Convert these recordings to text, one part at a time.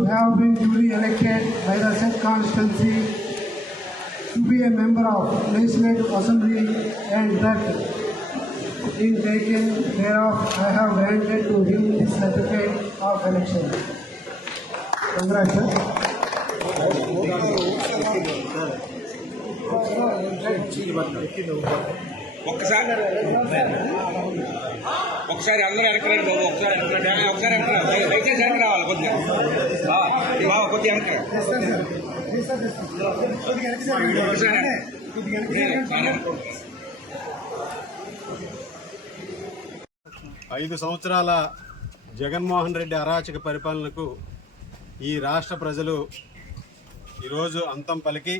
have been duly elected by the said constituency to be a member of Legislative Assembly and that in taking thereof I have granted to him this certificate of election. Congratulations. ఒక్కసారి ఒకసారి అందరూ వెనకరండి బాబు ఒకసారి వెనకరండి ఒకసారి వెనకరా దయచేసి వెనక రావాలి కొద్దిగా. బావ, కొద్దిగా వెనక వెనక. ఐదు సంవత్సరాల జగన్మోహన్ రెడ్డి అరాచక పరిపాలనకు ఈ రాష్ట్ర ప్రజలు ఈరోజు అంతం పలికి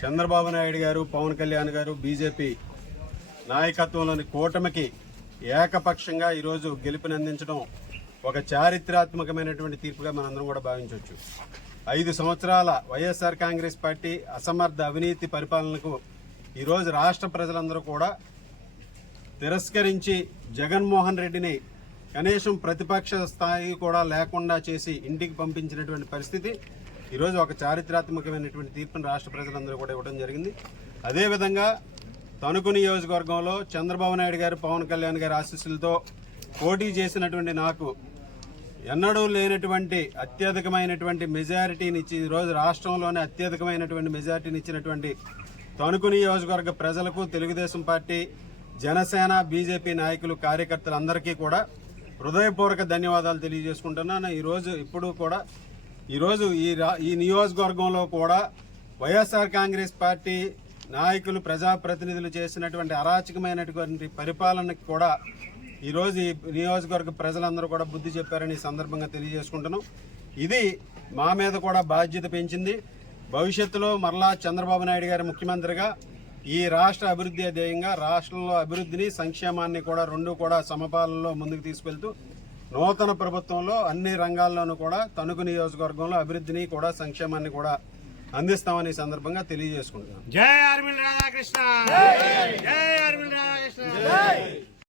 చంద్రబాబు నాయుడు గారు పవన్ కళ్యాణ్ గారు బీజేపీ నాయకత్వంలోని కూటమికి ఏకపక్షంగా ఈరోజు గెలుపునందించడం ఒక చారిత్రాత్మకమైనటువంటి తీర్పుగా మనందరం కూడా భావించవచ్చు. ఐదు సంవత్సరాల వైఎస్ఆర్ కాంగ్రెస్ పార్టీ అసమర్థ అవినీతి పరిపాలనకు ఈరోజు రాష్ట్ర ప్రజలందరూ కూడా తిరస్కరించి జగన్మోహన్ రెడ్డిని కనీసం ప్రతిపక్ష స్థాయి కూడా లేకుండా చేసి ఇంటికి పంపించినటువంటి పరిస్థితి ఈరోజు ఒక చారిత్రాత్మకమైనటువంటి తీర్పును రాష్ట్ర ప్రజలందరూ కూడా ఇవ్వడం జరిగింది. అదేవిధంగా తణుకు నియోజకవర్గంలో చంద్రబాబు నాయుడు గారు పవన్ కళ్యాణ్ గారి ఆశీస్సులతో పోటీ చేసినటువంటి నాకు ఎన్నడూ లేనటువంటి అత్యధికమైనటువంటి మెజారిటీని ఇచ్చి ఈరోజు రాష్ట్రంలోనే అత్యధికమైనటువంటి మెజారిటీని ఇచ్చినటువంటి తణుకు నియోజకవర్గ ప్రజలకు తెలుగుదేశం పార్టీ జనసేన బీజేపీ నాయకులు కార్యకర్తలందరికీ కూడా హృదయపూర్వక ధన్యవాదాలు తెలియజేసుకుంటున్నాను. ఈరోజు ఇప్పుడు కూడా ఈరోజు ఈ రా ఈ నియోజకవర్గంలో కూడా వైఎస్ఆర్ కాంగ్రెస్ పార్టీ నాయకులు ప్రజాప్రతినిధులు చేసినటువంటి అరాచకమైనటువంటి పరిపాలనకి కూడా ఈరోజు ఈ నియోజకవర్గ ప్రజలందరూ కూడా బుద్ధి చెప్పారని ఈ సందర్భంగా తెలియజేసుకుంటున్నాం. ఇది మా మీద కూడా బాధ్యత పెంచింది. భవిష్యత్తులో మరలా చంద్రబాబు నాయుడు గారి ముఖ్యమంత్రిగా ఈ రాష్ట్ర అభివృద్ధి ధ్యేయంగా రాష్ట్రంలో అభివృద్ధిని సంక్షేమాన్ని కూడా రెండు కూడా సమపాలనలో ముందుకు తీసుకెళ్తూ నూతన ప్రభుత్వంలో అన్ని రంగాల్లోనూ కూడా తణుకు నియోజకవర్గంలో అభివృద్ధిని కూడా సంక్షేమాన్ని కూడా అందిస్తామని ఈ సందర్భంగా తెలియజేసుకుంటున్నాను. జై ఆర్మిల్ రాధాకృష్ణ. జై ఆర్మిల్ రాధాకృష్ణ.